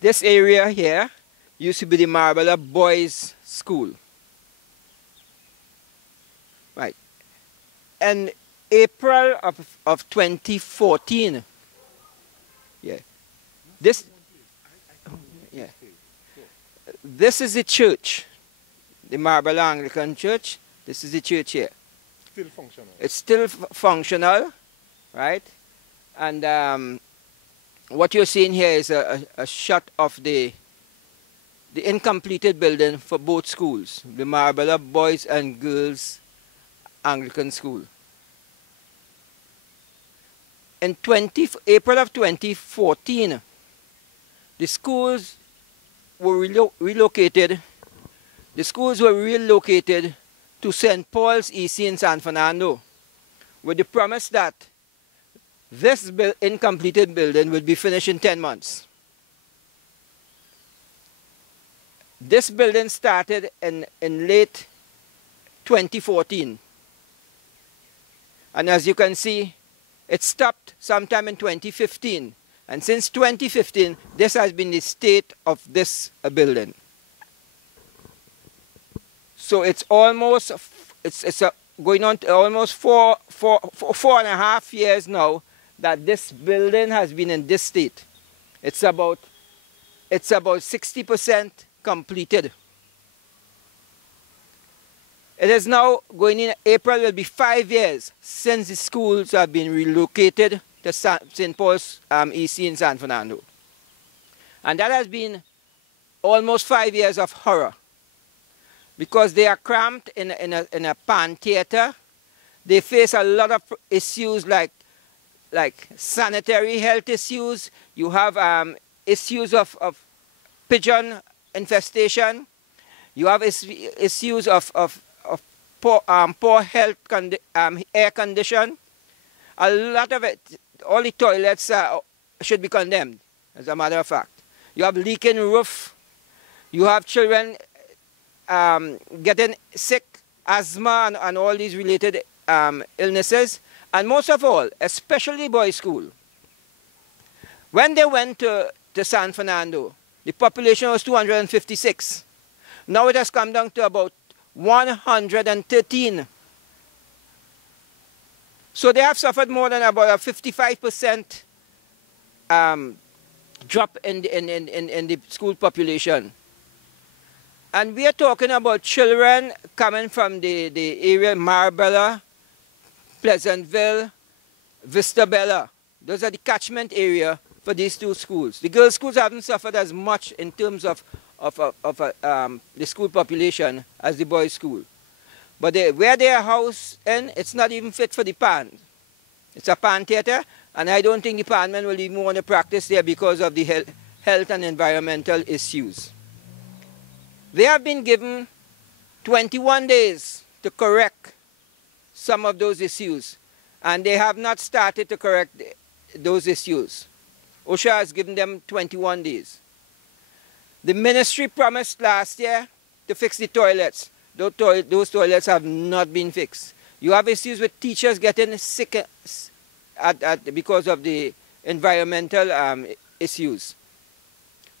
This area here used to be the Marabella Boys School. Right. And April of 2014, yeah, this, yeah, this is the church, the Marabella Anglican Church. This is the church here. Still functional. It's still functional, right? And what you're seeing here is a shot of the incompleted building for both schools, the Marabella Boys and Girls Anglican School. In April of 2014, the schools were relocated. The schools were relocated to St. Paul's EC in San Fernando, with the promise that this incompleted building will be finished in 10 months. This building started in late 2014. And as you can see, it stopped sometime in 2015. And since 2015, this has been the state of this building. So it's almost, going on to almost four and a half years now that this building has been in this state. It's about 60% completed. It is now going in April, will be 5 years since the schools have been relocated to St. Paul's EC in San Fernando. And that has been almost 5 years of horror, because they are cramped in a pan theater. They face a lot of issues like sanitary health issues. You have issues of pigeon infestation. You have issues of poor health air condition. A lot of it, all the toilets should be condemned, as a matter of fact. You have leaking roof. You have children getting sick, asthma, and all these related illnesses. And most of all, especially boys' school. When they went to San Fernando, the population was 256. Now it has come down to about 113. So they have suffered more than about a 55% drop in the school population. And we are talking about children coming from the area Marabella, Pleasantville, Vista Bella. Those are the catchment area for these two schools. The girls' schools haven't suffered as much in terms of the school population as the boys' school. But where they are housed in, it's not even fit for the pan. It's a pan theater, and I don't think the pan men will even want to practice there because of the health and environmental issues. They have been given 21 days to correct some of those issues, and they have not started to correct those issues. OSHA has given them 21 days. The ministry promised last year to fix the toilets. Those toilets have not been fixed. You have issues with teachers getting sick because of the environmental issues.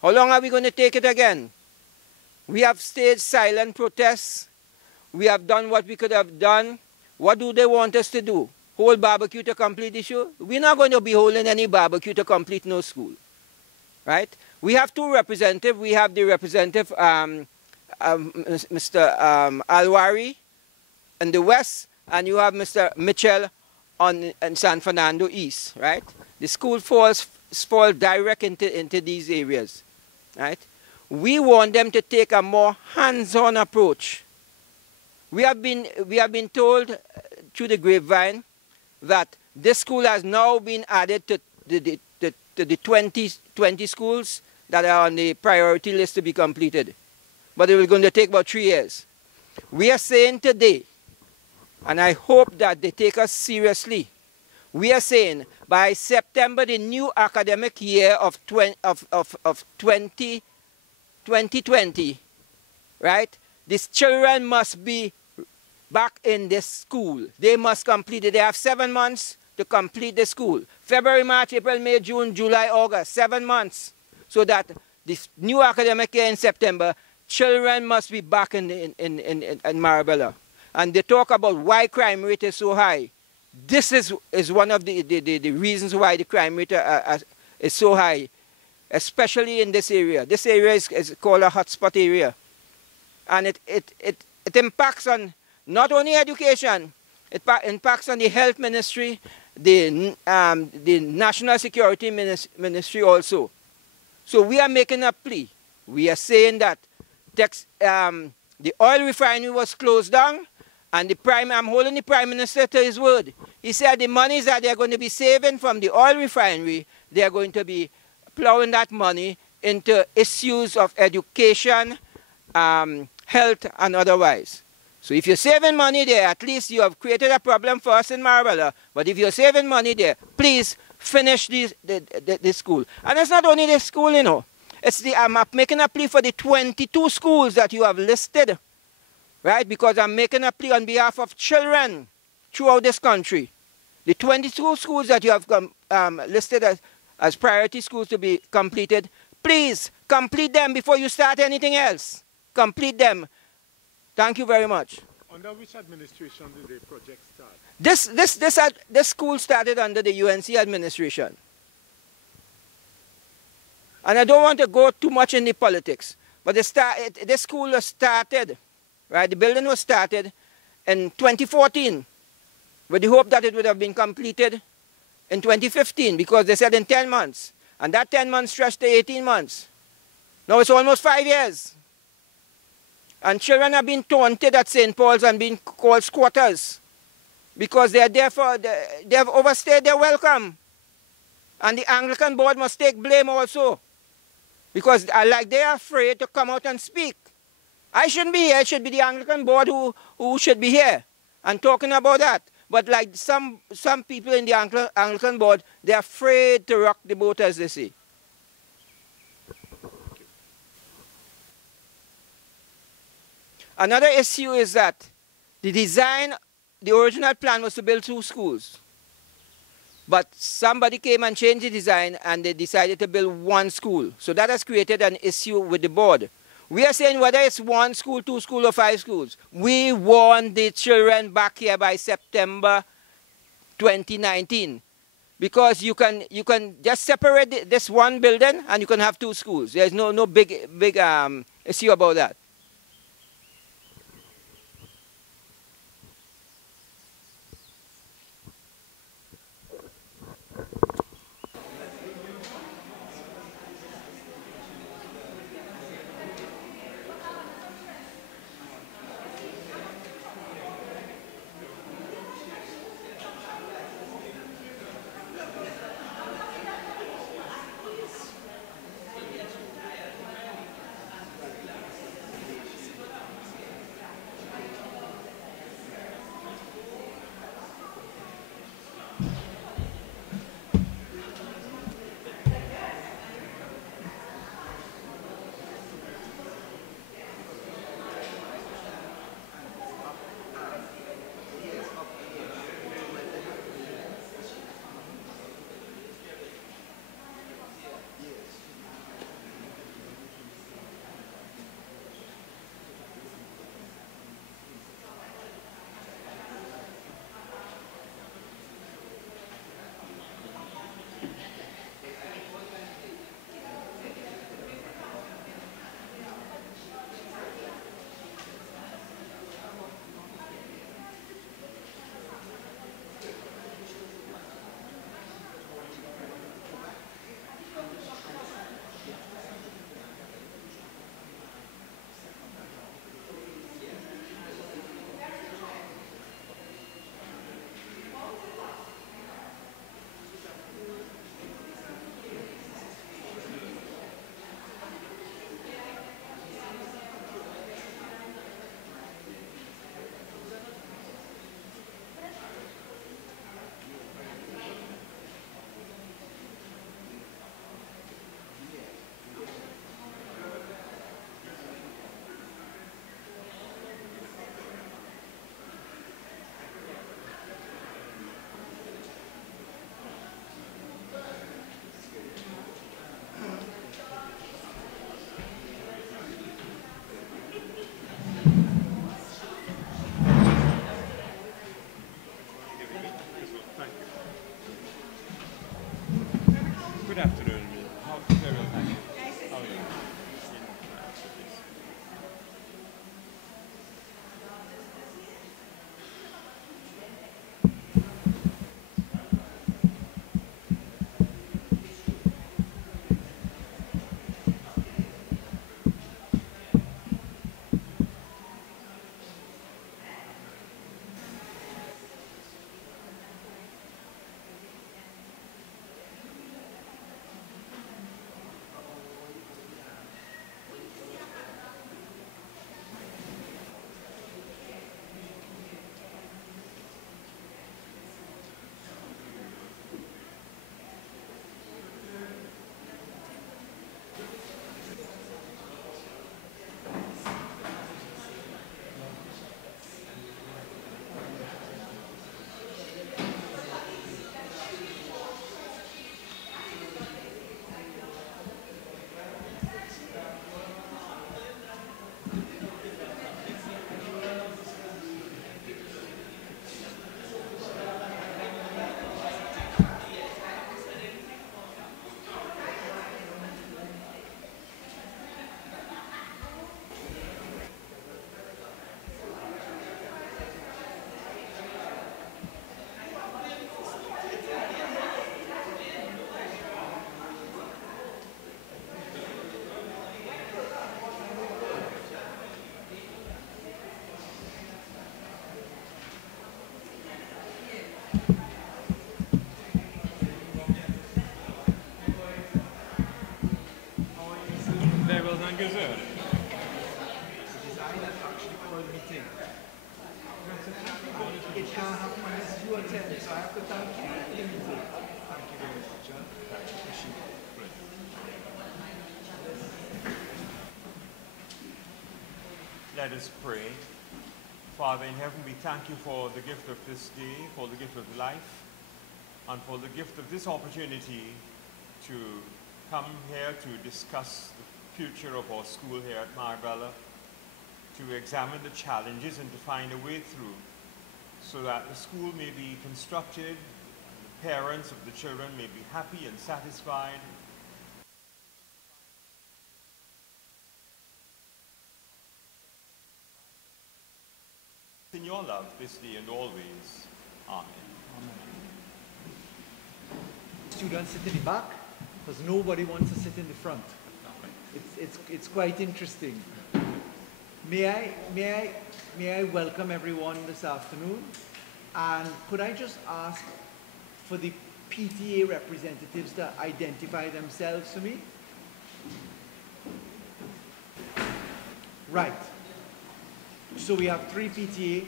How long are we going to take it again? We have staged silent protests. We have done what we could have done. What do they want us to do? Hold barbecue to complete the show? We're not going to be holding any barbecue to complete no school. Right? We have two representatives. We have the representative, Mr. Al Rawi in the west, and you have Mr. Mitchell in San Fernando East. Right? The school falls direct into these areas. Right? We want them to take a more hands-on approach. We have been told through the grapevine that this school has now been added to the 20 schools that are on the priority list to be completed. But it was going to take about 3 years. We are saying today, and I hope that they take us seriously, we are saying by September, the new academic year of 2020, right, these children must be back in this school. They must complete it. They have 7 months to complete the school. February, March, April, May, June, July, August, 7 months. So that this new academic year in September, children must be back in Marabella. And they talk about why crime rate is so high. This is one of the reasons why the crime rate is so high, especially in this area. This area is called a hotspot area. And it impacts on not only education, it impacts on the health ministry, the national security ministry also. So we are making a plea. We are saying that the oil refinery was closed down, and I'm holding the Prime Minister to his word. He said the monies that they're going to be saving from the oil refinery, they're going to be plowing that money into issues of education, health, and otherwise. So if you're saving money there, at least you have created a problem for us in Marabella. But if you're saving money there, please finish this school. And it's not only this school, you know. I'm making a plea for the 22 schools that you have listed, right? Because I'm making a plea on behalf of children throughout this country. The 22 schools that you have listed as priority schools to be completed, please complete them before you start anything else. Complete them. Thank you very much. Under which administration did the project start? This school started under the UNC administration. And I don't want to go too much in the politics, but this school was started, right? The building was started in 2014 with the hope that it would have been completed in 2015 because they said in 10 months. And that 10 months stretched to 18 months. Now it's almost 5 years. And children are being taunted at St. Paul's and being called squatters because they have overstayed their welcome. And the Anglican board must take blame also because they are afraid to come out and speak. I shouldn't be here. It should be the Anglican board who should be here and talking about that. But like some people in the Anglican board, they're afraid to rock the boat, as they say. Another issue is that the original plan was to build 2 schools. But somebody came and changed the design and they decided to build 1 school. So that has created an issue with the board. We are saying whether it's 1 school, 2 schools, or 5 schools, we want the children back here by September 2019. Because you can just separate this 1 building and you can have 2 schools. There's no big issue about that. Thank you, sir. It can't happen unless you attend, so I have to thank you. Thank you very much, John. Let us pray. Father in heaven, we thank you for the gift of this day, for the gift of life, and for the gift of this opportunity to come here to discuss the future of our school here at Marabella, to examine the challenges and to find a way through so that the school may be constructed, the parents of the children may be happy and satisfied. In your love this day and always. Amen. Students sit in the back because nobody wants to sit in the front. It's quite interesting. May I welcome everyone this afternoon, and could I just ask for the PTA representatives to identify themselves to me? Right. So we have 3 PTA.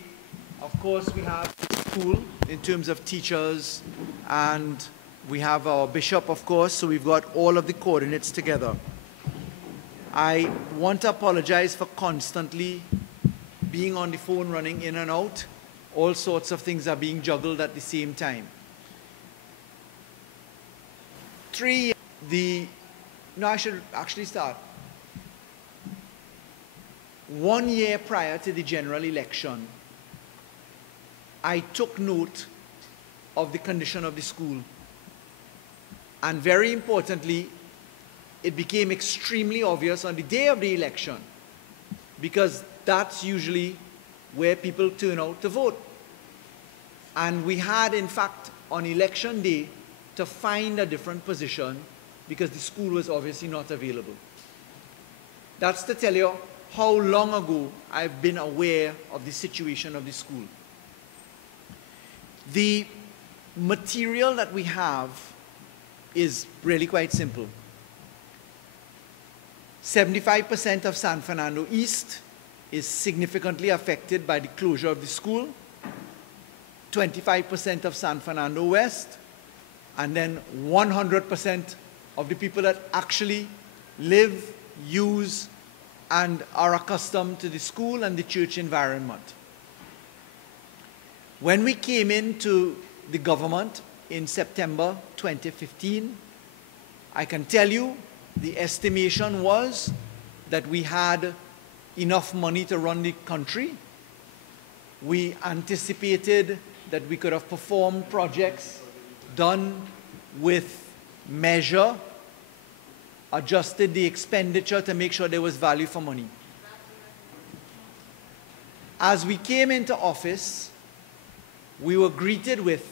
Of course, we have school in terms of teachers, and we have our bishop, of course, so we've got all of the coordinates together. I want to apologize for constantly being on the phone, running in and out. All sorts of things are being juggled at the same time. 3, no, I should actually start. 1 year prior to the general election, I took note of the condition of the school. And very importantly, it became extremely obvious on the day of the election, because that's usually where people turn out to vote. And we had, in fact, on election day, to find a different position because the school was obviously not available. That's to tell you how long ago I've been aware of the situation of the school. The material that we have is really quite simple. 75% of San Fernando East is significantly affected by the closure of the school, 25% of San Fernando West, and then 100% of the people that actually live, use, and are accustomed to the school and the church environment. When we came into the government in September 2015, I can tell you the estimation was that we had enough money to run the country. We anticipated that we could have performed projects done with measure, adjusted the expenditure to make sure there was value for money. As we came into office, we were greeted with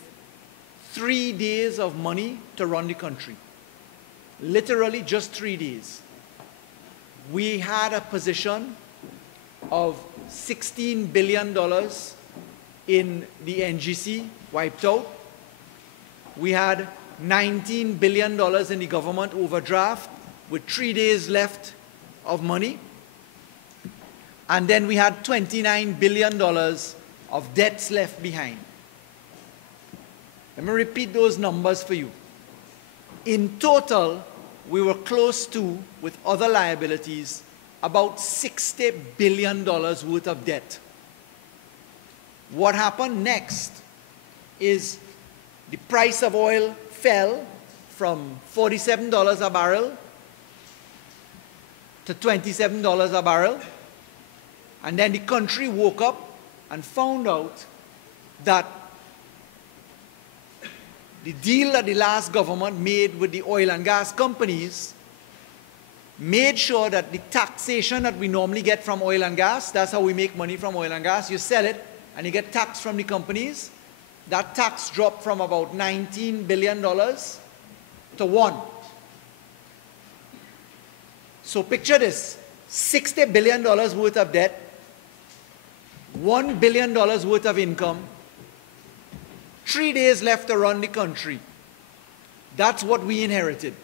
3 days of money to run the country. Literally just 3 days. We had a position of $16 billion in the NGC wiped out. We had $19 billion in the government overdraft with 3 days left of money. And then we had $29 billion of debts left behind. Let me repeat those numbers for you. In total, we were close to, with other liabilities, about $60 billion worth of debt. What happened next is the price of oil fell from $47 a barrel to $27 a barrel. And then the country woke up and found out that the deal that the last government made with the oil and gas companies made sure that the taxation that we normally get from oil and gas, that's how we make money from oil and gas, you sell it and you get tax from the companies. That tax dropped from about $19 billion to 1. So picture this, $60 billion worth of debt, $1 billion worth of income, 3 days left to run the country. That's what we inherited.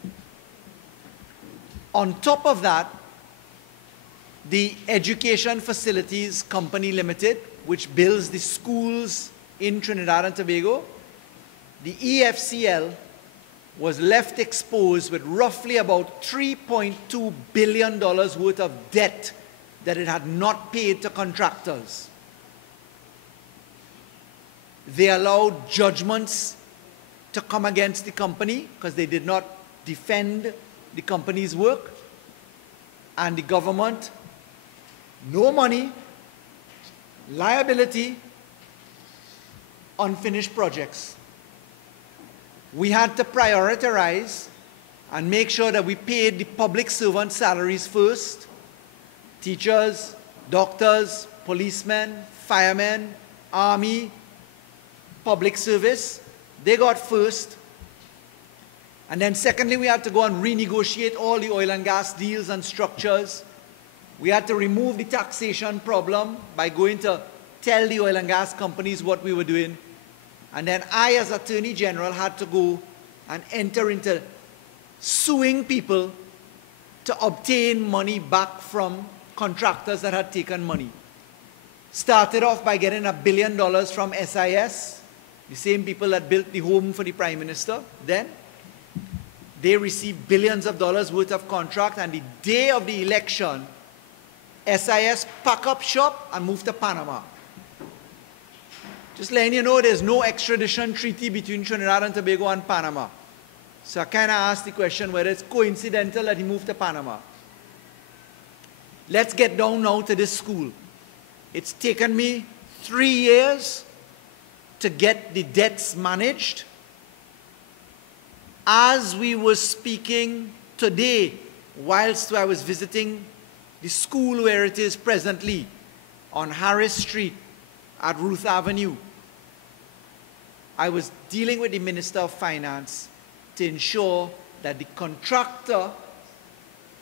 On top of that, the Education Facilities Company Limited, which builds the schools in Trinidad and Tobago, the EFCL was left exposed with roughly about $3.2 billion worth of debt that it had not paid to contractors. They allowed judgments to come against the company because they did not defend the company's work, and the government, no money, liability, unfinished projects. We had to prioritize and make sure that we paid the public servant salaries first. Teachers, doctors, policemen, firemen, army, public service, they got first. And then secondly, we had to go and renegotiate all the oil and gas deals and structures. We had to remove the taxation problem by going to tell the oil and gas companies what we were doing. And then I, as Attorney General, had to go and enter into suing people to obtain money back from contractors that had taken money. Started off by getting $1 billion from SIS, the same people that built the home for the Prime Minister then. They received billions of dollars worth of contract, and the day of the election, SIS packed up shop and moved to Panama. Just letting you know, there's no extradition treaty between Trinidad and Tobago and Panama. So I kind of asked the question whether it's coincidental that he moved to Panama. Let's get down now to this school. It's taken me 3 years to get the debts managed. As we were speaking today, whilst I was visiting the school where it is presently, on Harris Street at Ruth Avenue, I was dealing with the Minister of Finance to ensure that the contractor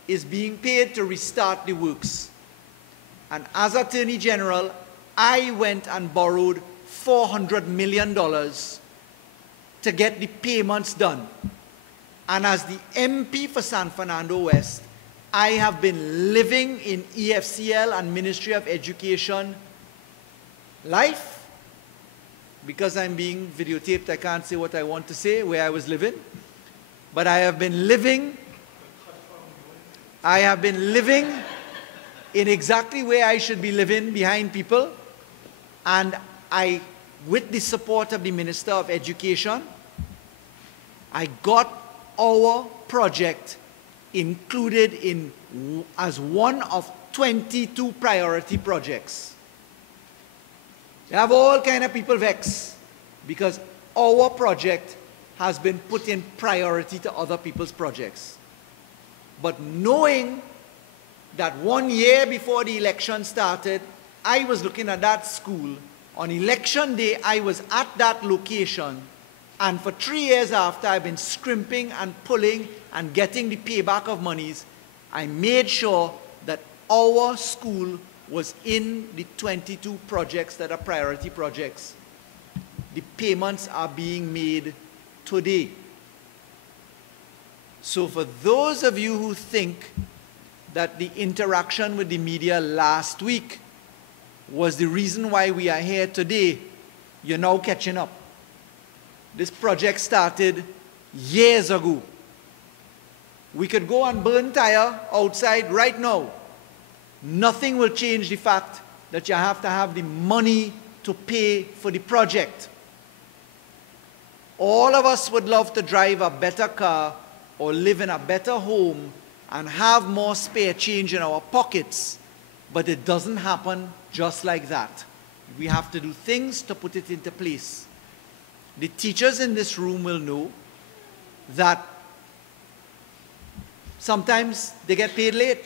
is being paid to restart the works. And as Attorney General, I went and borrowed $400 million to get the payments done. And as the MP for San Fernando West, I have been living in EFCL and Ministry of Education life. Because I'm being videotaped, I can't say what I want to say, where I was living. But I have been living in exactly where I should be living, behind people. And I, with the support of the Minister of Education, I got our project included in as one of 22 priority projects. You have all kind of people vexed because our project has been put in priority to other people's projects. But knowing that 1 year before the election started, I was looking at that school. On election day, I was at that location. And for 3 years after, I've been scrimping and pulling and getting the payback of monies. I made sure that our school was in the 22 projects that are priority projects. The payments are being made today. So for those of you who think that the interaction with the media last week was the reason why we are here today, you're now catching up. This project started years ago. We could go and burn tire outside right now. Nothing will change the fact that you have to have the money to pay for the project. All of us would love to drive a better car or live in a better home and have more spare change in our pockets, but it doesn't happen just like that. We have to do things to put it into place. The teachers in this room will know that sometimes they get paid late.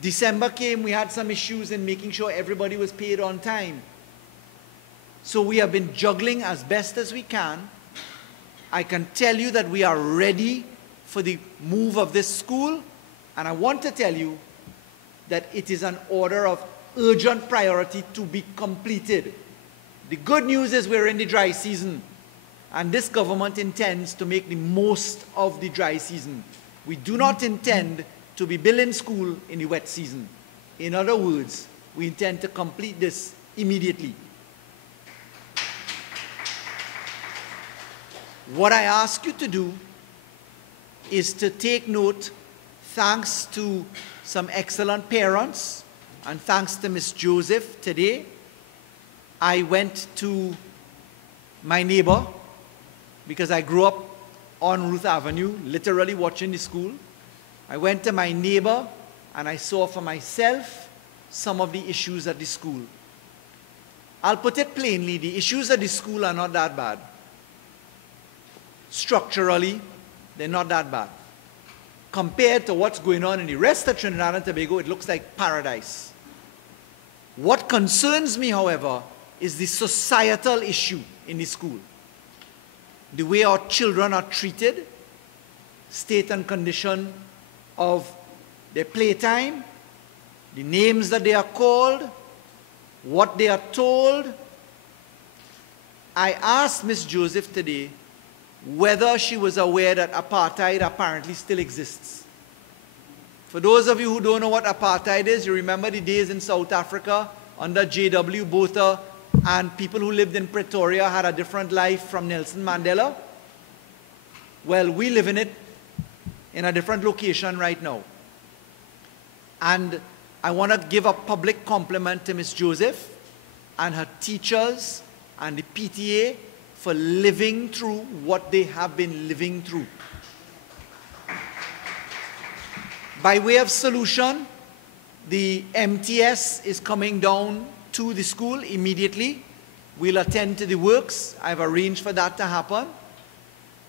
December came, we had some issues in making sure everybody was paid on time. So we have been juggling as best as we can. I can tell you that we are ready for the move of this school, and I want to tell you that it is an order of urgent priority to be completed. The good news is we're in the dry season, and this government intends to make the most of the dry season. We do not intend to be built in school in the wet season. In other words, we intend to complete this immediately. What I ask you to do is to take note, thanks to some excellent parents, and thanks to Miss Joseph today, I went to my neighbor, because I grew up on Ruth Avenue, literally watching the school. I went to my neighbor and I saw for myself some of the issues at the school. I'll put it plainly, the issues at the school are not that bad. Structurally, they're not that bad. Compared to what's going on in the rest of Trinidad and Tobago, it looks like paradise. What concerns me, however, is the societal issue in the school. The way our children are treated, state and condition of their playtime, the names that they are called, what they are told. I asked Miss Joseph today whether she was aware that apartheid apparently still exists. For those of you who don't know what apartheid is, you remember the days in South Africa under J.W. Botha, and people who lived in Pretoria had a different life from Nelson Mandela? Well, we live in it in a different location right now. And I want to give a public compliment to Miss Joseph and her teachers and the PTA for living through what they have been living through. By way of solution, the MTS is coming down to the school immediately. We'll attend to the works. I've arranged for that to happen.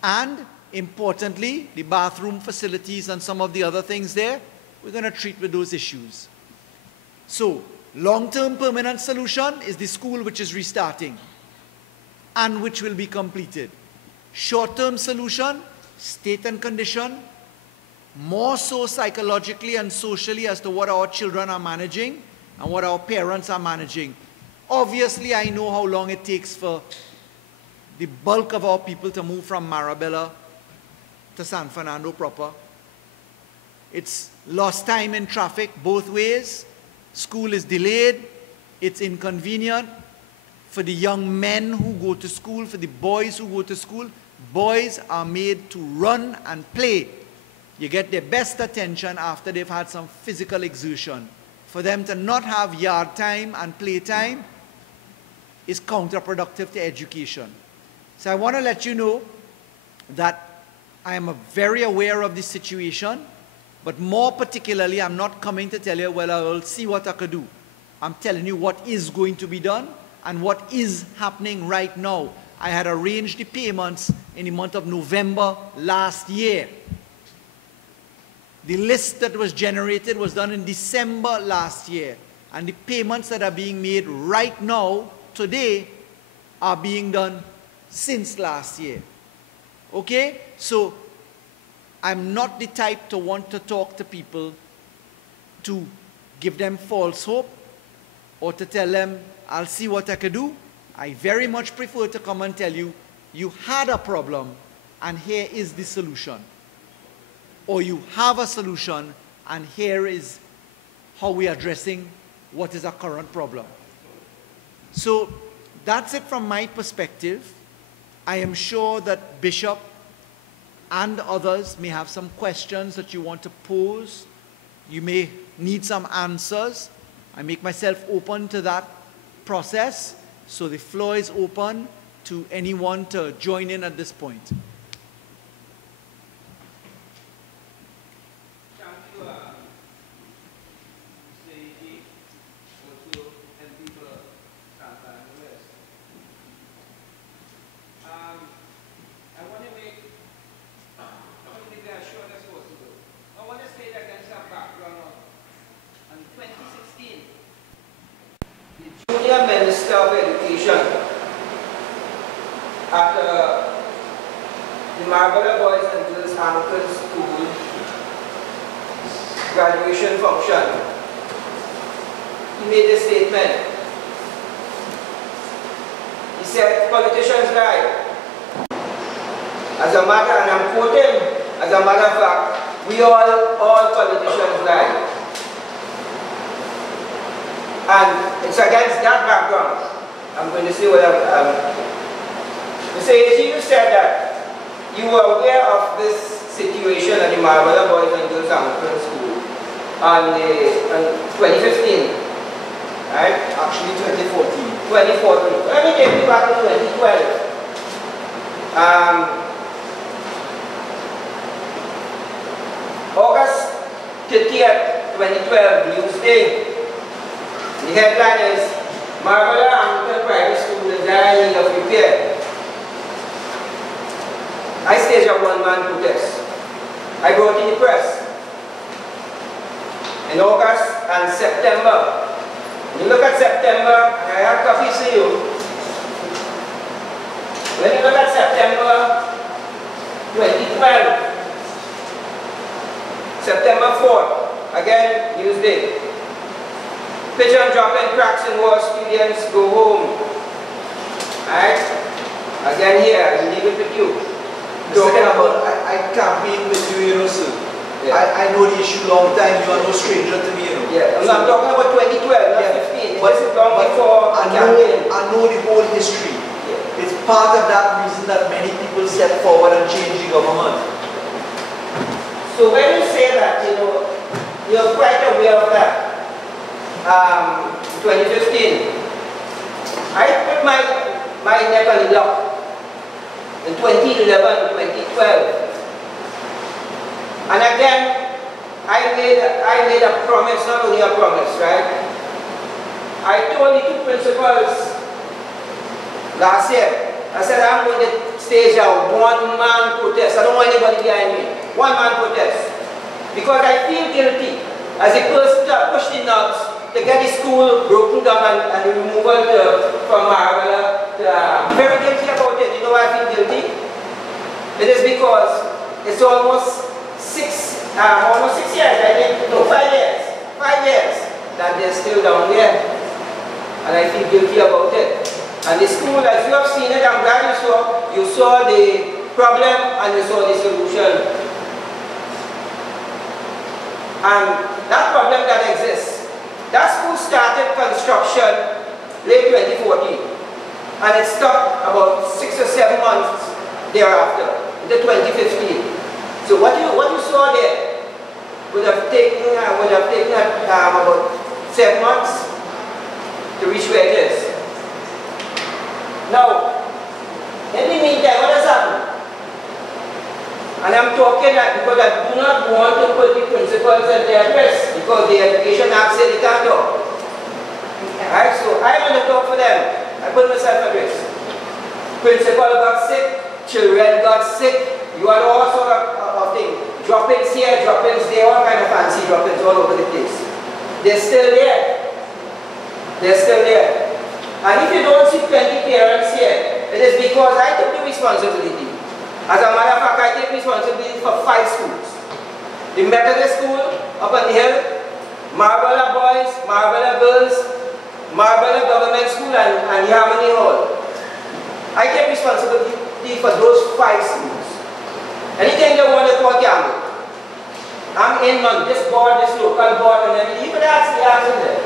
And importantly, the bathroom facilities and some of the other things there, we're going to treat with those issues. So, long-term permanent solution is the school which is restarting and which will be completed. Short-term solution, state and condition, more so psychologically and socially as to what our children are managing and what our parents are managing. Obviously, I know how long it takes for the bulk of our people to move from Marabella to San Fernando proper. It's lost time in traffic both ways. School is delayed. It's inconvenient for the young men who go to school, for the boys who go to school. Boys are made to run and play. You get their best attention after they've had some physical exertion. For them to not have yard time and play time is counterproductive to education. So I want to let you know that I am very aware of this situation, but more particularly, I'm not coming to tell you, well, I will see what I could do. I'm telling you what is going to be done and what is happening right now. I had arranged the payments in the month of November last year. The list that was generated was done in December last year. And the payments that are being made right now, today, are being done since last year. Okay? So, I'm not the type to want to talk to people to give them false hope or to tell them, I'll see what I can do. I very much prefer to come and tell you, you had a problem and here is the solution. Or you have a solution and here is how we are addressing what is our current problem. So that's it from my perspective. I am sure that Bishop and others may have some questions that you want to pose. You may need some answers. I make myself open to that process. So the floor is open to anyone to join in at this point. Minister of Education at the Marabella Boys and Girls Anglican School graduation function. He made a statement. He said, politicians lie. As a matter, and I'm quoting, as a matter of fact, we all politicians lie. And it's against that background, I'm going to say what Mr. A.G., you said that you were aware of this situation at the Marabella Boys and Girls Anglican School in 2015, right? Actually 2014. 2014. Let me take you back to 2012. August 30th, 2012, Newsday. The headline is, Marabella Anglican Private School is in need of repair. I staged a one-man protest. I brought in the press in August and September. When you look at September, I have copies for you. When you look at September 2012, September 4th, again, Newsday. Pigeon dropping cracks in wall, students go home. Alright? Again here, I leave it with you. Talking about, I campaigned with you, you know, sir. Yeah. I know the issue long time, you are no stranger to me, you know. Yeah, I'm talking about 2012, not 15. But this is long before I know the whole history. Yeah. It's part of that reason that many people step forward and change the government. So when you say that, you know, you're quite aware of that. 2015, I put my neck on the block. In 2011, 2012. And again, I made a promise, not only a promise, right? I told the two principals last year, I said I'm going to stage a one-man protest. I don't want anybody behind me. One-man protest. Because I feel guilty as a person that pushed the knobs to get the school broken down and the removal from Marabella. I'm very guilty about it. You know why I feel guilty? It is because it's almost 6 years, I think, no, 5 years. 5 years that they're still down there. And I feel guilty about it. And the school, as you have seen it, I'm glad you saw the problem and you saw the solution. And that problem that exists, that school started construction late 2014 and it stopped about 6 or 7 months thereafter, into 2015. So what you saw there would have taken about 7 months to reach where it is. Now, in the meantime, what has happened? And I'm talking that because I do not want to put the principals at their risk because the Education Act said they can't talk. Alright, so I want to talk for them. I put myself at risk. Principal got sick, children got sick, you had all sort of things. Drop-ins here, drop-ins there, all kind of fancy drop-ins all over the place. They're still there. They're still there. And if you don't see 20 parents here, it is because I took the responsibility. As a matter of fact, I take responsibility for 5 schools. The Methodist school up on the hill, Marabella Boys, Marabella Girls, Marabella Government School and the Harmony Hall. I take responsibility for those 5 schools. Anything they want to call gamble. I'm in on this board, this local board and everything. You can ask them there.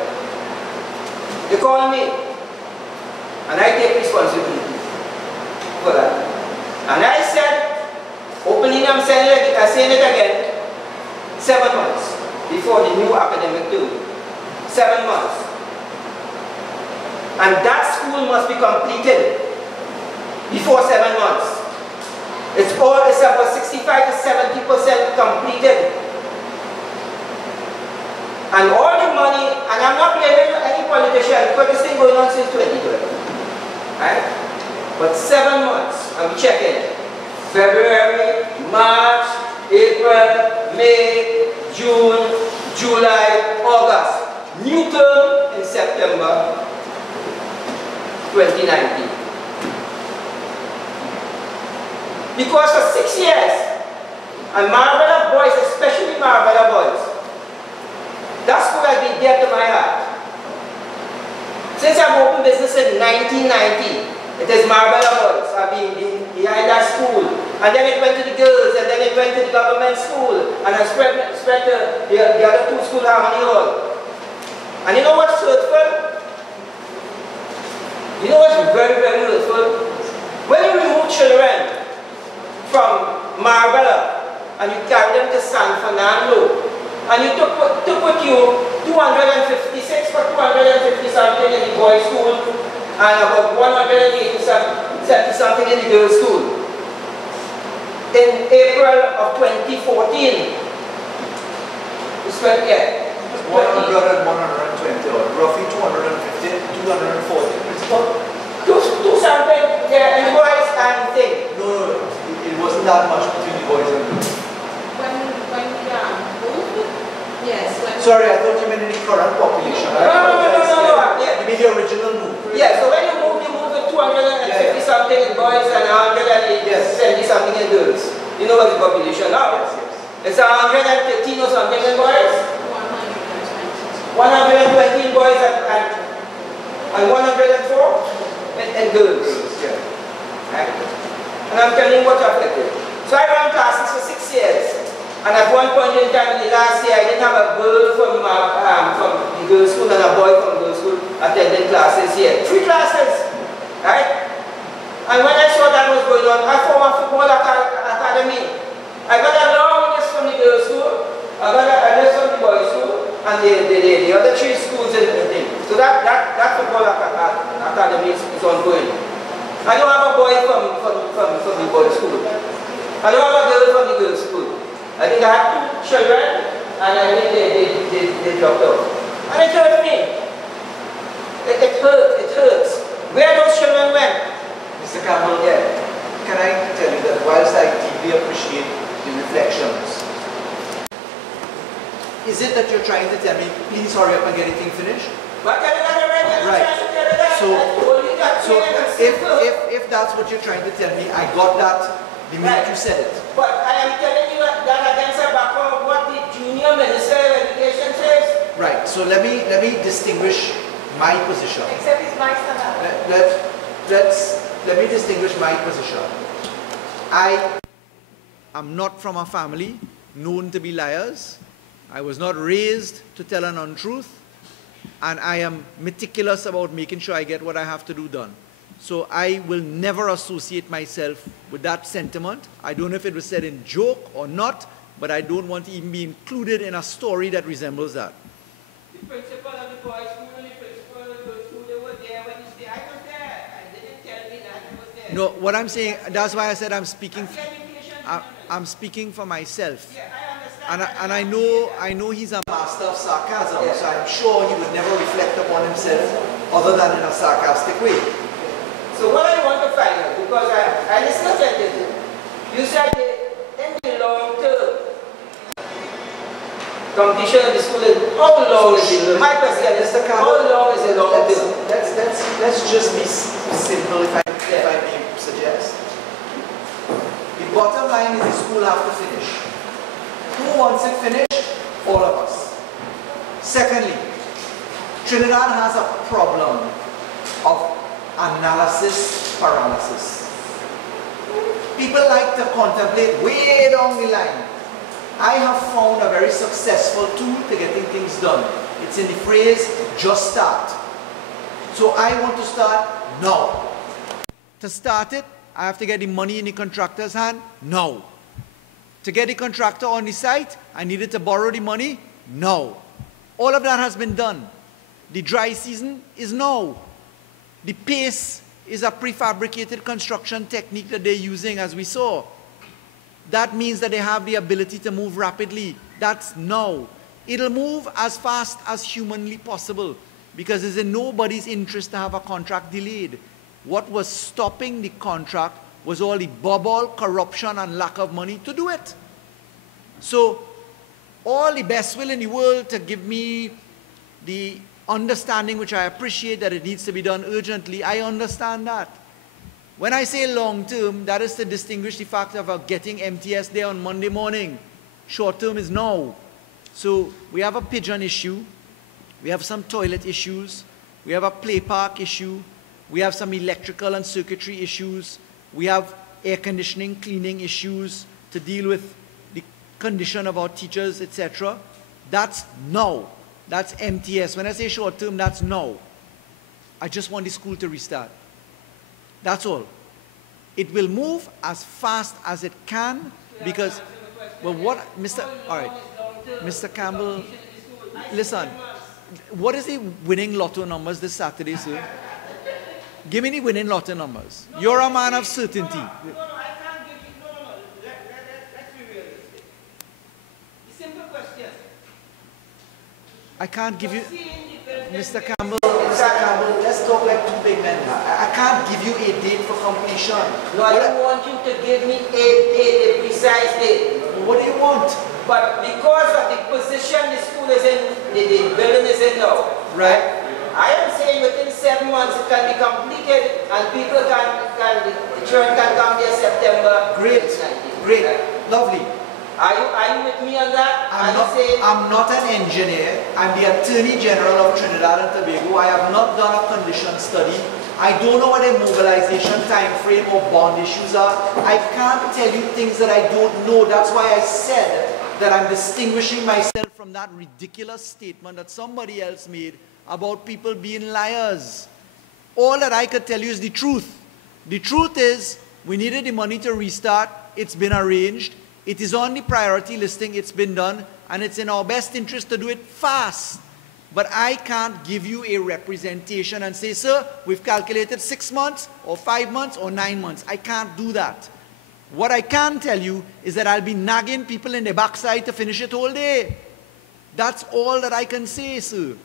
They call me. And I take responsibility for that. And I said, opening, I'm saying it again, 7 months before the new academic term. 7 months. And that school must be completed before 7 months. It's about 65 to 70% completed. And all the money, and I'm not blaming any politician because this thing going on since 2012. Right? But 7 months, I'm checking. February, March, April, May, June, July, August. New term in September 2019. Because for 6 years, and Marabella Boys, especially Marabella Boys, that school has been dear to my heart. Since I've opened business in 1990, it is Marabella Boys. I've been behind that school. And then it went to the girls, and then it went to the government school, and it spread to the other two schools, Harmony Hall. And you know what's hurtful? You know what's very, very hurtful? When you remove children from Marabella and you carry them to San Fernando, and you took you 256 or 250 something in the boys' school, and about 180 something in the girls' school. In April of 2014, it's 20, yeah. 100 and 120, or roughly 250, 240. Two something, yeah, and boys and thing. No, it wasn't that much between the boys and girls. When moved? Yes. Sorry, I thought you meant any current population. No. Yeah. You mean the original move? Yeah, so when you move with 250 something in boys and 170 something in girls. You know what the population now? Yes. It's 113 or something in boys. 120 in boys and 104 in girls. Yeah. Right? And I'm telling you what affected. So I ran classes for 6 years. And at one point in time in the last year, I didn't have a girl from the girls' school and a boy from girls' school attending classes here. 3 classes. Right? And when I saw that was going on, I formed a football academy. I got a long list from the girls' school, I got a list from the boys' school, and the other 3 schools in the thing. So that football academy is ongoing. I don't have a boy from the boys' school. I don't have a girl from the girls' school. I think I had 2 children, and I think they dropped off. And it hurt me. It hurts. Where those children went? Mr. Campbell, yeah. Can I tell you that whilst I deeply appreciate the reflections, is it that you're trying to tell me, please hurry up and get everything finished? Right. So if that's what you're trying to tell me, I got that the minute you said it. But I am telling you that against the background of what the junior minister of education says. Right. So let me distinguish my position. Except it's my son. Let me distinguish my position. I am not from a family known to be liars. I was not raised to tell an untruth. And I am meticulous about making sure I get what I have to do done. So I will never associate myself with that sentiment. I don't know if it was said in joke or not, but I don't want to even be included in a story that resembles that. The principal of the boys' school and the principal of the girls' school, they were there when you stayed. I was there. I didn't tell me that I was there. No, what I'm saying, that's why I said I'm speaking for myself. Yeah, I understand. And I know he's a master of sarcasm, so I'm sure he would never reflect upon himself other than in a sarcastic way. So what I want to find out, because I listened to it, you said in the long term, competition of the school, how long is it? My question is, how long is it long term? Let's just be simple, if I may suggest. The bottom line is the school have to finish. Who wants it finished? All of us. Secondly, Trinidad has a problem of analysis paralysis. People like to contemplate way down the line. I have found a very successful tool to getting things done. It's in the phrase, just start. So I want to start now. To start it, I have to get the money in the contractor's hand now. To get the contractor on the site, I needed to borrow the money now. All of that has been done. The dry season is now. The pace is a prefabricated construction technique that they're using, as we saw. That means that they have the ability to move rapidly. That's now. It'll move as fast as humanly possible because it's in nobody's interest to have a contract delayed. What was stopping the contract was all the bubble, corruption, and lack of money to do it. So, all the best will in the world to give me the understanding, which I appreciate, that it needs to be done urgently. I understand that. When I say long term, that is to distinguish the fact of getting MTS there on Monday morning. Short term is now. So we have a pigeon issue. We have some toilet issues. We have a play park issue. We have some electrical and circuitry issues. We have air conditioning, cleaning issues, to deal with the condition of our teachers, etc. That's now. That's MTS. When I say short term, that's now. I just want the school to restart. That's all. It will move as fast as it can because, well, what, all right, Mr. Campbell, listen, what is the winning lotto numbers this Saturday, sir? Give me the winning lotto numbers. You're a man of certainty. No, I can't give you, no. Let's be realistic. The simple question. I can't give you, Mr. Campbell, let's talk like two big men. I can't give you a date for completion. No, I don't want you to give me a precise date. What do you want? But because of the position the school is in, the building is in now, Right. I am saying within 7 months it can be completed and people the children can come there September. Great, 19. great, lovely. Are you with me on that? I'm not an engineer. I'm the Attorney General of Trinidad and Tobago. I have not done a condition study. I don't know what a mobilization time frame or bond issues are. I can't tell you things that I don't know. That's why I said that I'm distinguishing myself from that ridiculous statement that somebody else made about people being liars. All that I could tell you is the truth. The truth is, we needed the money to restart. It's been arranged. It is on the priority listing. It's been done. And it's in our best interest to do it fast. But I can't give you a representation and say, sir, we've calculated 6 months or 5 months or 9 months. I can't do that. What I can tell you is that I'll be nagging people in the backside to finish it all day. That's all that I can say, sir.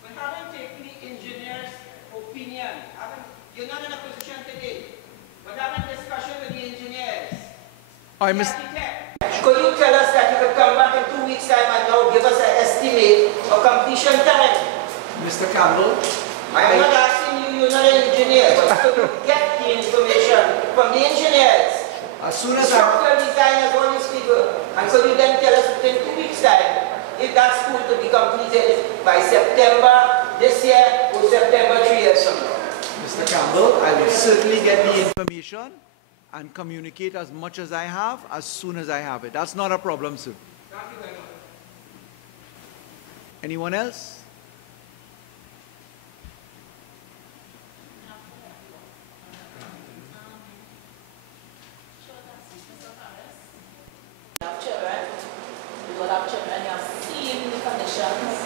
But haven't taken the engineer's opinion. You're not in a position today. But having discussion with the engineers. I Could you tell us that you could come back in 2 weeks' time and now give us an estimate of completion time? Mr. Campbell, I am not asking you, you're not an engineer, but could you get the information from the engineers? as soon as Structural designers, all these people. And could you then tell us within 2 weeks' time if that school could be completed by September this year or September 3 years from now? Mr. Campbell, I will certainly get the information and communicate as much as I have as soon as I have it. That's not a problem, sir. Thank you very much. Anyone else? Children, we will have children, you have seen the conditions,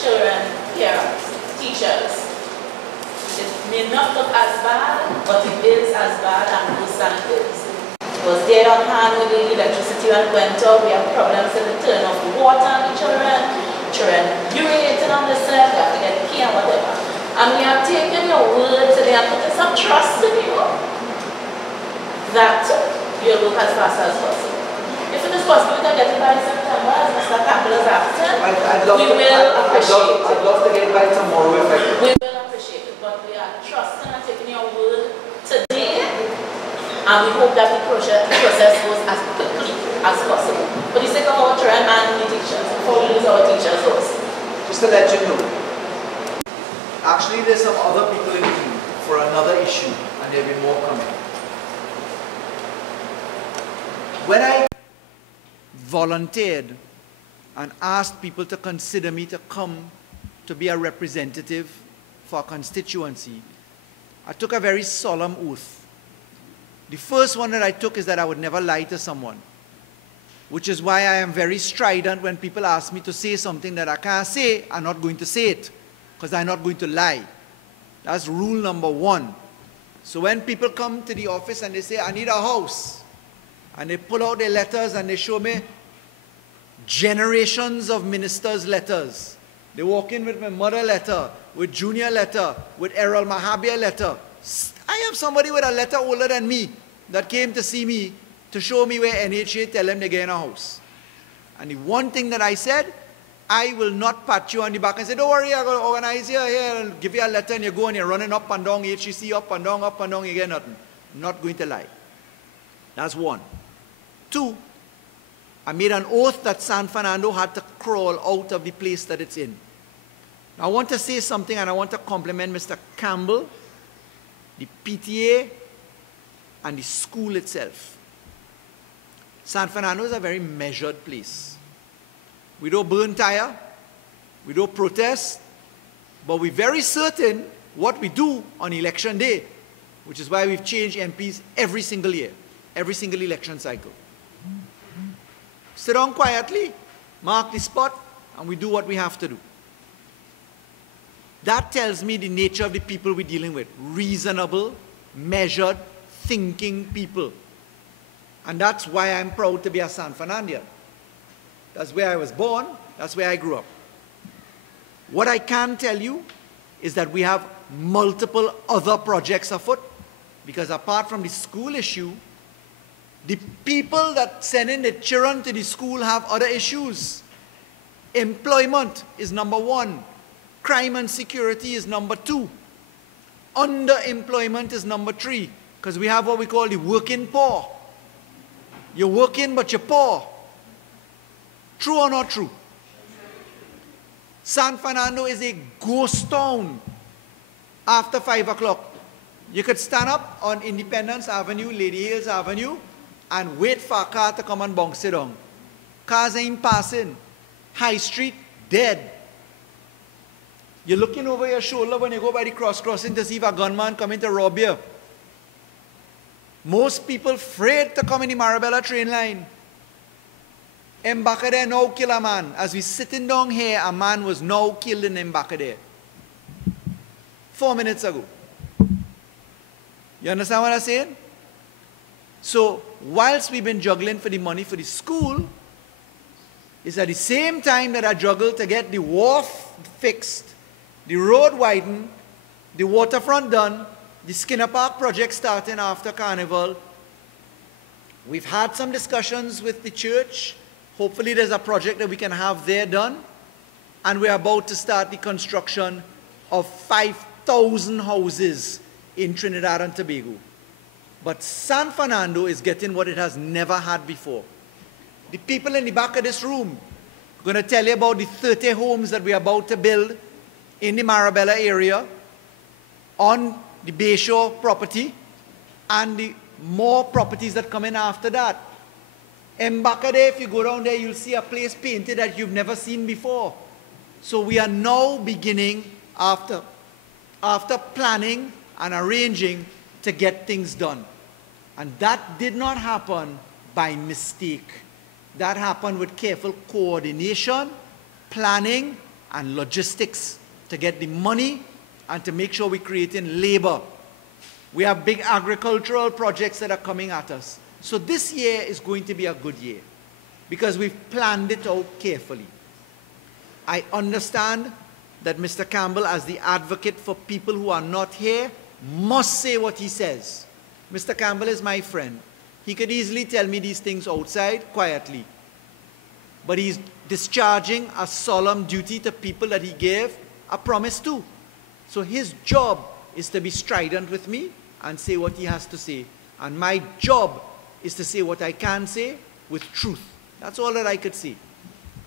children, parents, teachers. It may not look as bad, but it is as bad and worse than it is. It was there on hand with the electricity and went out. We have problems with the turn off the water on the children urinating on the set, we have to get key and whatever. And we have taken your word today and put some trust in you that you'll look as fast as possible. If it is possible, we can get it by September, as Mr. Campbell has asked. I'd love to get it by tomorrow if I could. We will appreciate it, but we are trusting and taking your word today, and we hope that the process goes as quickly as possible. For the sake of our children and the teachers, before we lose our teachers also. Just to let you know, actually there's some other people in the queue for another issue, and there'll be more coming. When I volunteered and asked people to consider me to come to be a representative for a constituency, I took a very solemn oath. The first one that I took is that I would never lie to someone, which is why I am very strident when people ask me to say something that I can't say. I'm not going to say it because I'm not going to lie. That's rule number one. So when people come to the office and they say, I need a house, and they pull out their letters and they show me generations of ministers' letters. They walk in with my mother letter, with Junior letter, with Errol Mahabir letter. I am somebody with a letter older than me that came to see me to show me where NHA tell them they're getting a house. And the one thing that I said, I will not pat you on the back and say, don't worry, I'm going to organize you here and give you a letter and you go and you're running up and down HEC, up and down, you get nothing. I'm not going to lie. That's one. Two, I made an oath that San Fernando had to crawl out of the place that it's in. Now, I want to say something and I want to compliment Mr. Campbell, the PTA, and the school itself. San Fernando is a very measured place. We don't burn tire, we don't protest, but we're very certain what we do on election day, which is why we've changed MPs every single year, every single election cycle. Sit down quietly, mark the spot, and we do what we have to do. That tells me the nature of the people we're dealing with. Reasonable, measured, thinking people. And that's why I'm proud to be a San Fernandian. That's where I was born, that's where I grew up. What I can tell you is that we have multiple other projects afoot, because apart from the school issue, the people that send in their children to the school have other issues. Employment is number one. Crime and security is number two. Underemployment is number three, because we have what we call the working poor. You're working, but you're poor. True or not true? San Fernando is a ghost town after 5 o'clock. You could stand up on Independence Avenue, Lady Hills Avenue, and wait for a car to come and bounce it down. Cars ain't passing. High Street, dead. You're looking over your shoulder when you go by the crossing to see if a gunman coming to rob you. Most people afraid to come in the Marabella train line. Mbakade now kill a man. As we sitting down here, a man was now killed in Mbakade. 4 minutes ago. You understand what I'm saying? So, whilst we've been juggling for the money for the school, it's at the same time that I juggle to get the wharf fixed, the road widened, the waterfront done, the Skinner Park project starting after Carnival. We've had some discussions with the church. Hopefully there's a project that we can have there done. And we're about to start the construction of 5,000 houses in Trinidad and Tobago. But San Fernando is getting what it has never had before. The people in the back of this room are going to tell you about the 30 homes that we're about to build in the Marabella area on the Bayshore property and the more properties that come in after that. Mbakade, if you go down there, you'll see a place painted that you've never seen before. So we are now beginning, after planning and arranging, to get things done. And that did not happen by mistake. That happened with careful coordination, planning, and logistics to get the money and to make sure we're creating labor. We have big agricultural projects that are coming at us. So this year is going to be a good year because we've planned it out carefully. I understand that Mr. Campbell, as the advocate for people who are not here, must say what he says. Mr. Campbell is my friend. He could easily tell me these things outside quietly. But he's discharging a solemn duty to people that he gave a promise to. So his job is to be strident with me and say what he has to say. And my job is to say what I can say with truth. That's all that I could say.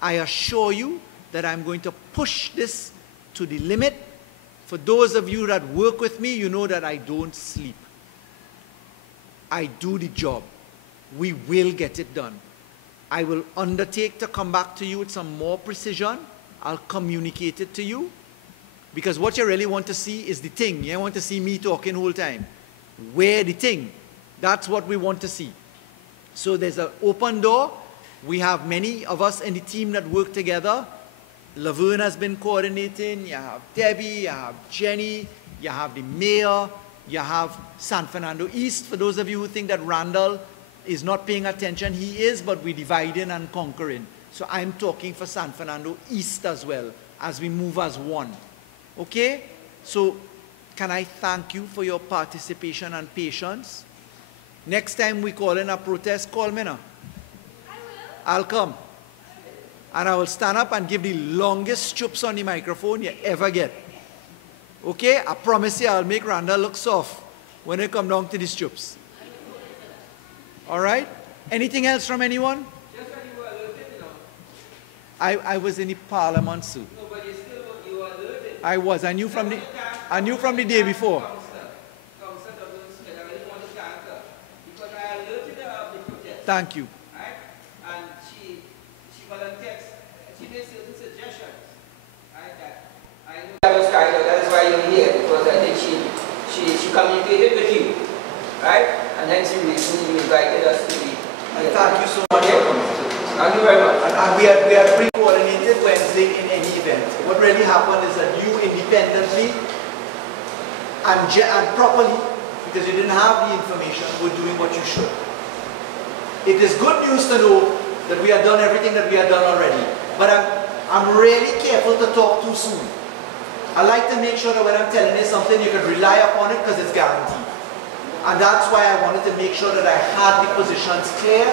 I assure you that I'm going to push this to the limit. For those of you that work with me, you know that I don't sleep. I do the job. We will get it done. I will undertake to come back to you with some more precision. I'll communicate it to you. Because what you really want to see is the thing. You don't want to see me talking the whole time. Where the thing? That's what we want to see. So there's an open door. We have many of us in the team that work together. Laverne has been coordinating. You have Debbie, you have Jenny, you have the mayor, you have San Fernando East. For those of you who think that Randall is not paying attention, he is, but we're dividing and conquering. So I'm talking for San Fernando East as well, as we move as one. Okay? So can I thank you for your participation and patience? Next time we call in a protest, call me now. I'll come. And I will stand up and give the longest chups on the microphone you ever get. Okay? I promise you I'll make Randall look soft when I come down to these chups. All right? Anything else from anyone? Just when you were alerted, you know. I was in the parliament suit. No, but you were alerted. I was. I knew from the day before. Thank you. Right? And she volunteers, she makes certain suggestions. Right? That I know that was kind of, that's why you're here, because I think she communicated with you. Right? And then she invited us to be. Thank you so much for coming. Thank you very much. And we are pre-coordinated Wednesday in any event. What really happened is that you independently and properly, because you didn't have the information, were doing what you should. It is good news to know that we have done everything that we have done already. But I'm really careful to talk too soon. I like to make sure that when I'm telling you something, you can rely upon it because it's guaranteed. And that's why I wanted to make sure that I had the positions clear.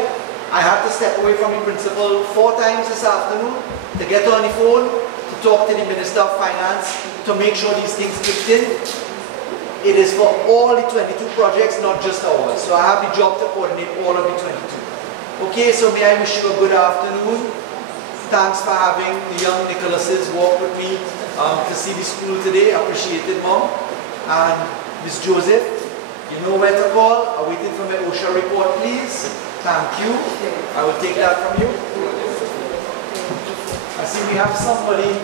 I had to step away from the principal 4 times this afternoon to get on the phone, to talk to the Minister of Finance, to make sure these things kicked in. It is for all the 22 projects, not just ours. So I have the job to coordinate all of the 22. Okay, so may I wish you a good afternoon. Thanks for having the young Nicholases walk with me to see the school today. Appreciate it, Mom. And Miss Joseph, you know where to call. I'm waiting for my OSHA report, please. Thank you. I will take that from you. I see we have somebody